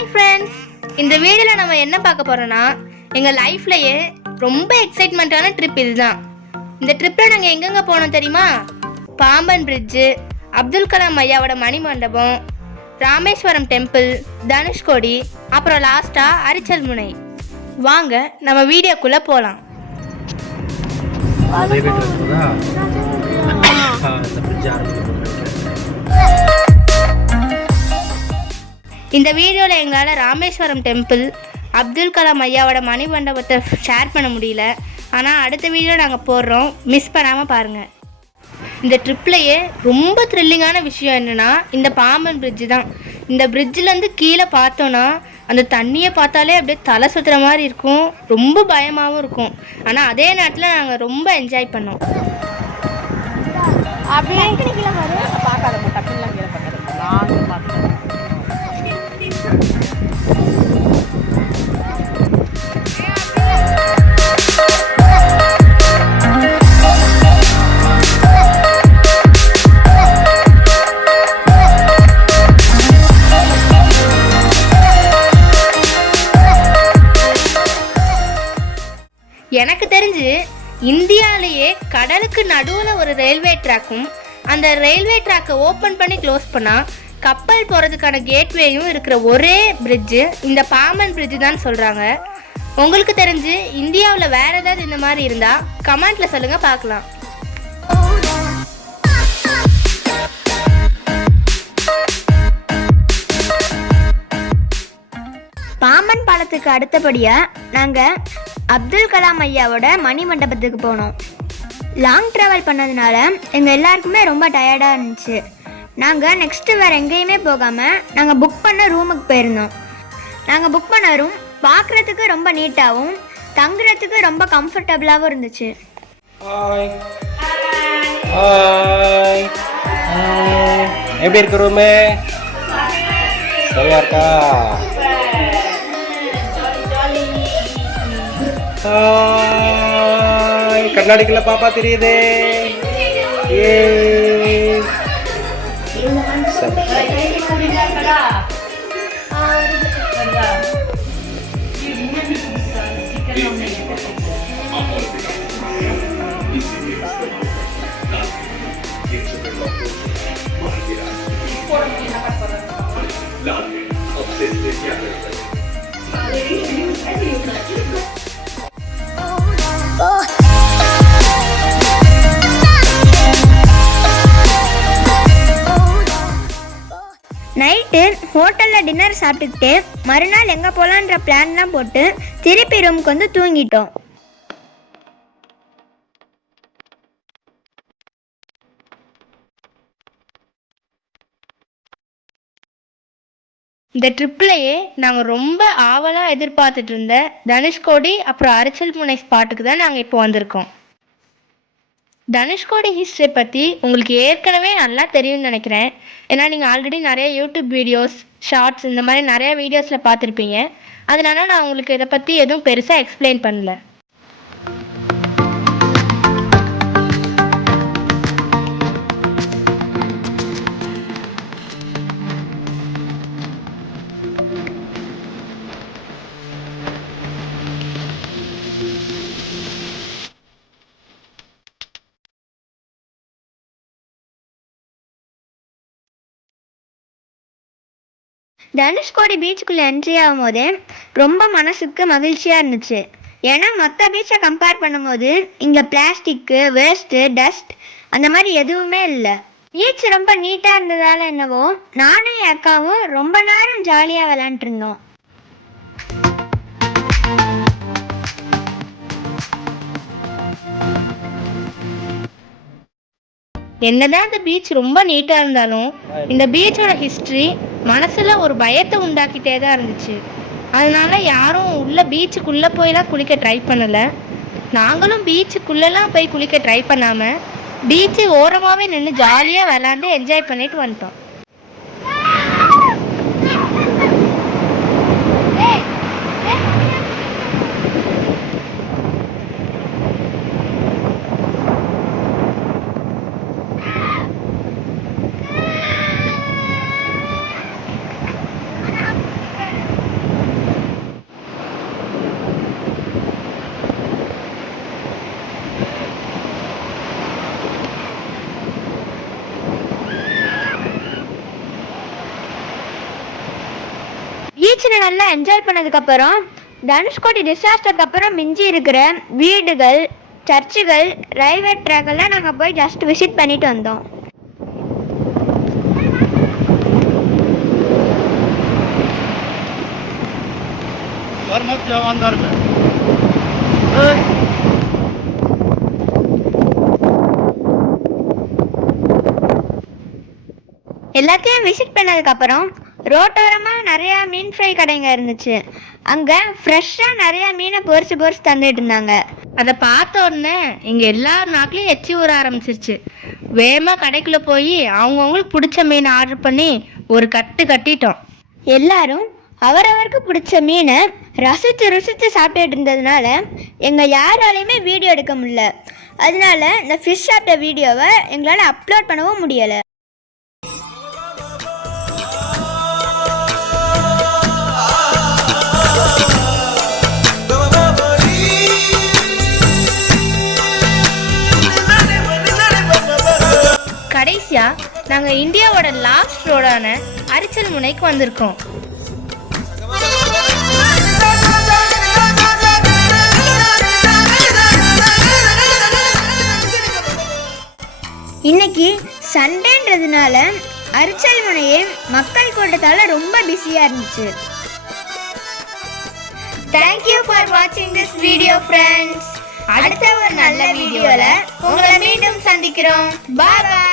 Hi friends, இந்த வீடியோவில் நம்ம என்ன பார்க்க போகிறோன்னா எங்கள் லைஃப்லையே ரொம்ப எக்ஸைட்மெண்ட்டான ட்ரிப் இதுதான். இந்த ட்ரிப்பில் நாங்கள் எங்கெங்கே போனோம் தெரியுமா? பாம்பன் பிரிட்ஜு, அப்துல் கலாம் ஐயாவோட மணிமண்டபம், ராமேஸ்வரம் டெம்பிள், தனுஷ்கோடி, அப்புறம் லாஸ்ட்டாக அரிச்சல் முனை. வாங்க நம்ம வீடியோக்குள்ளே போகலாம். இந்த வீடியோவில் எங்களால் ராமேஸ்வரம் டெம்பிள், அப்துல் கலாம் ஐயாவோட மணிமண்டபத்தை ஷேர் பண்ண முடியல. ஆனால் அடுத்த வீடியோ நாங்கள் போடுறோம், மிஸ் பண்ணாமல் பாருங்கள். இந்த ட்ரிப்லையே ரொம்ப த்ரில்லிங்கான விஷயம் என்னென்னா இந்த பாம்பன் பிரிட்ஜு தான். இந்த பிரிட்ஜிலேருந்து கீழே பார்த்தோன்னா அந்த தண்ணியை பார்த்தாலே அப்படியே தலை சுற்றுற மாதிரி இருக்கும், ரொம்ப பயமாகவும் இருக்கும். ஆனால் அதே நேரத்தில் நாங்கள் ரொம்ப என்ஜாய் பண்ணோம். அப்படியே எனக்கு தெரிஞ்சு இந்தியாவிலேயே கடலுக்கு நடுவில் ஒரு ரயில்வே ட்ராக்கும், அந்த ரயில்வே ட்ராக்கை ஓப்பன் பண்ணி க்ளோஸ் பண்ணால் கப்பல் போகிறதுக்கான கேட்வேயும் இருக்கிற ஒரே பிரிட்ஜு இந்த பாம்பன் பிரிட்ஜு தான் சொல்கிறாங்க. உங்களுக்கு தெரிஞ்சு இந்தியாவில் வேறு ஏதாவது இந்த மாதிரி இருந்தால் கமெண்ட்டில் சொல்லுங்கள், பார்க்கலாம். பாம்பன் பாலத்துக்கு அடுத்தபடியாக நாங்கள் அப்துல் கலாம் ஐயாவோட மணி மண்டபத்துக்கு போனோம். லாங் ட்ராவல் பண்ணதுனால எங்கள் எல்லாருக்குமே ரொம்ப டயர்டாக இருந்துச்சு. நாங்கள் நெக்ஸ்ட்டு வேறு எங்கேயுமே போகாமல் நாங்கள் புக் பண்ண ரூமுக்கு போயிருந்தோம். நாங்கள் புக் பண்ண ரூம் பார்க்குறதுக்கு ரொம்ப நீட்டாகவும் தங்குறதுக்கு ரொம்ப கம்ஃபர்டபுளாகவும் இருந்துச்சு. எப்படி இருக்கு ரூமு? சரியா இருக்கா? கண்ணாடிக்குள்ள பாப்பா தெரியுதே. நைட்டு ஹோட்டலில் டின்னர் சாப்பிட்டுக்கிட்டு மறுநாள் எங்கே போகலான்ற பிளான்லாம் போட்டு திருப்பி ரூமுக்கு வந்து தூங்கிட்டோம். இந்த ட்ரிப்லையே நாங்கள் ரொம்ப ஆவலாக எதிர்பார்த்துட்டு இருந்த தனுஷ்கோடி அப்புறம் அரிச்சல் முனை ஸ்பாட்டுக்கு தான் நாங்கள் இப்போ வந்திருக்கோம். தனுஷ்கோடி ஹிஸ்ட்ரி பற்றி உங்களுக்கு ஏற்கனவே நல்லா தெரியும்னு நினைக்கிறேன். ஏன்னா நீங்கள் ஆல்ரெடி நிறைய யூடியூப் வீடியோஸ், ஷார்ட்ஸ் இந்த மாதிரி நிறைய வீடியோஸில் பார்த்துருப்பீங்க. அதனால நான் உங்களுக்கு இதை பற்றி எதுவும் பெருசாக எக்ஸ்பிளைன் பண்ணல. தனுஷ்கோடி பீச்சுக்குள்ளே என்ட்ரி ஆகும் போது ரொம்ப மனசுக்கு மகிழ்ச்சியாக இருந்துச்சு. ஏன்னா மற்ற பீச்சை கம்பேர் பண்ணும்போது இங்கே பிளாஸ்டிக்கு, வேஸ்ட்டு, டஸ்ட் அந்த மாதிரி எதுவுமே இல்லை. பீச் ரொம்ப நீட்டாக இருந்ததால் என்னவோ நானும் என் அக்காவும் ரொம்ப நேரம் ஜாலியாக விளையாண்டுருந்தோம். என்னதான் இந்த பீச் ரொம்ப நீட்டாக இருந்தாலும் இந்த பீச்சோட ஹிஸ்ட்ரி மனசுல ஒரு பயத்தை உண்டாக்கிட்டே தான் இருந்துச்சு. அதனால யாரும் உள்ள பீச்சுக்குள்ளே போயெல்லாம் குளிக்க ட்ரை பண்ணலை. நாங்களும் பீச்சுக்குள்ளெல்லாம் போய் குளிக்க ட்ரை பண்ணாமல் பீச்சு ஓரமாகவே நின்று ஜாலியாக விளாண்டு என்ஜாய் பண்ணிட்டு வந்துட்டோம். பீச்சில் நல்லா என்ஜாய் பண்ணதுக்கப்புறம் தனுஷ்கோடி டிசாஸ்டருக்கு அப்புறம் மிஞ்சி இருக்கிற வீடுகள், சர்ச்சுகள், ரயில்வே ட்ராக்கெல்லாம் நாங்கள் போய் ஜஸ்ட் விசிட் பண்ணிட்டு வந்தோம். எல்லாத்தையும் விசிட் பண்ணதுக்கப்புறம் ரோட்டோரமாக நிறையா மீன் ஃப்ரை கடைங்க இருந்துச்சு. அங்கே ஃப்ரெஷ்ஷாக நிறையா மீனை பொரிச்சு தந்துட்டு இருந்தாங்க. அதை பார்த்த உடனே எங்கள் எல்லா நாட்களையும் எச்சி ஊற ஆரம்பிச்சிருச்சு. வேகமாக கடைக்குள்ளே போய் அவங்கவுங்களுக்கு பிடிச்ச மீனை ஆர்டர் பண்ணி ஒரு கட்டிட்டோம். எல்லாரும் அவரவருக்கு பிடிச்ச மீனை ருசித்து சாப்பிட்டுட்டு இருந்ததுனால எங்கள் யாராலையுமே வீடியோ எடுக்க முடியல. அதனால இந்த ஃபிஷ் சாப்பிட்ட வீடியோவை எங்களால் அப்லோட் பண்ணவும் முடியலை. கடைசியா நாங்கள் இந்தியாவோட லாஸ்ட் ரோடான அரிச்சல் முனைக்கு வந்திருக்கோம். இன்னைக்கு சண்டேன்றதுனால அரிச்சல் முனையே மக்கள் கூட்டத்தால ரொம்ப பிஸியா இருந்துச்சு. தேங்க்யூ ஃபார் வாட்சிங் திஸ் வீடியோ ஃப்ரெண்ட்ஸ். அடுத்த ஒரு நல்ல வீடியோல உங்களை மீண்டும் சந்திக்கிறோம். பாய் பாய்.